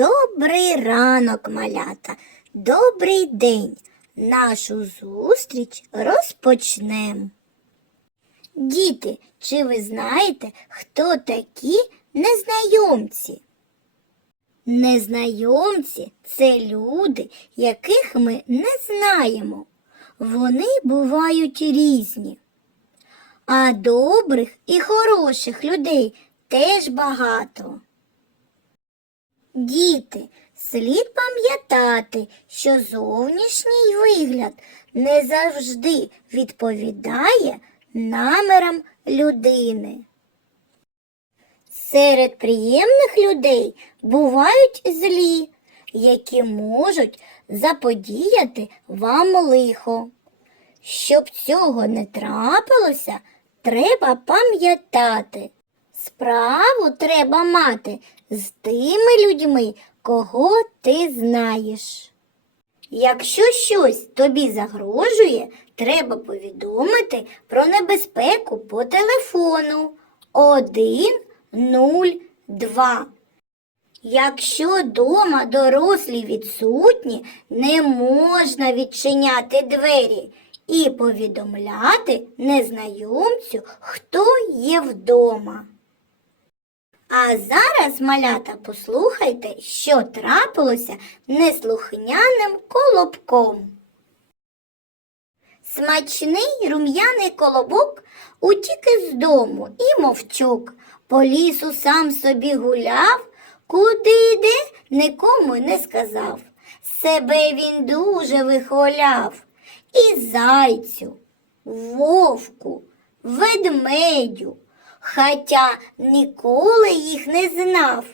Добрий ранок, малята, добрий день. Нашу зустріч розпочнемо. Діти, чи ви знаєте, хто такі незнайомці? Незнайомці це люди, яких ми не знаємо. Вони бувають різні. А добрих і хороших людей теж багато. Діти, слід пам'ятати, що зовнішній вигляд не завжди відповідає намірам людини. Серед приємних людей бувають злі, які можуть заподіяти вам лихо. Щоб цього не трапилося, треба пам'ятати. Справу треба мати з тими людьми, кого ти знаєш. Якщо щось тобі загрожує, треба повідомити про небезпеку по телефону 102. Якщо дома дорослі відсутні, не можна відчиняти двері і повідомляти незнайомцю, хто є вдома. А зараз, малята, послухайте, що трапилося неслухняним колобком. Смачний рум'яний колобок утік із дому і мовчок. По лісу сам собі гуляв, куди йде, нікому не сказав. Себе він дуже вихваляв. І зайцю, вовку, ведмедю, хоча ніколи їх не знав,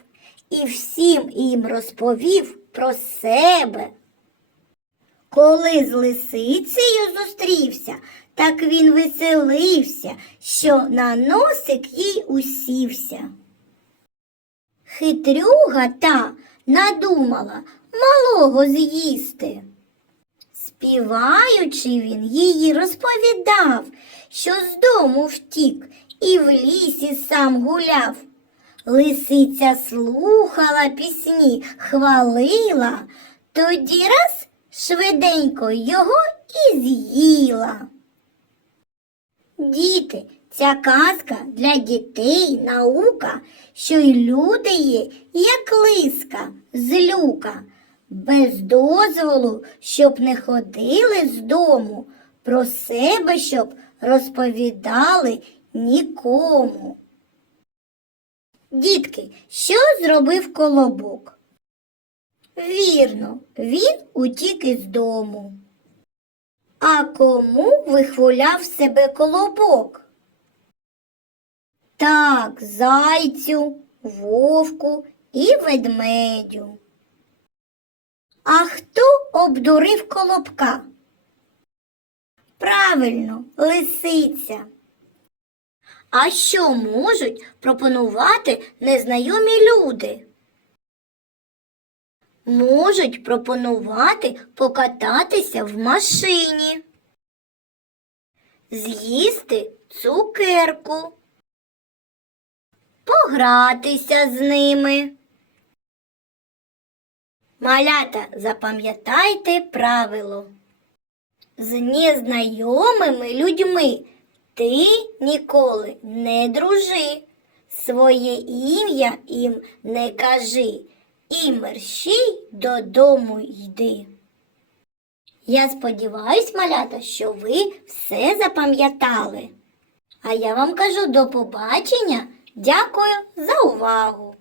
і всім їм розповів про себе. Коли з лисицею зустрівся, так він веселився, що на носик їй усівся. Хитрюга та надумала малого з'їсти. Співаючи, він її розповідав, що з дому втік і в лісі сам гуляв. Лисиця слухала пісні, хвалила, тоді раз швиденько його і з'їла. Діти, ця казка для дітей наука, що й люди є, як лиска, злюка, без дозволу, щоб не ходили з дому, про себе щоб розповідали нікому. Дітки, що зробив колобок? Вірно, він утік із дому. А кому вихваляв себе колобок? Так, зайцю, вовку і ведмедю. А хто обдурив колобка? Правильно, лисиця. А що можуть пропонувати незнайомі люди? Можуть пропонувати покататися в машині, з'їсти цукерку, погратися з ними. Малята, запам'ятайте правило. З незнайомими людьми ти ніколи не дружи, своє ім'я їм не кажи і мерщій додому йди. Я сподіваюсь, малята, що ви все запам'ятали. А я вам кажу до побачення. Дякую за увагу!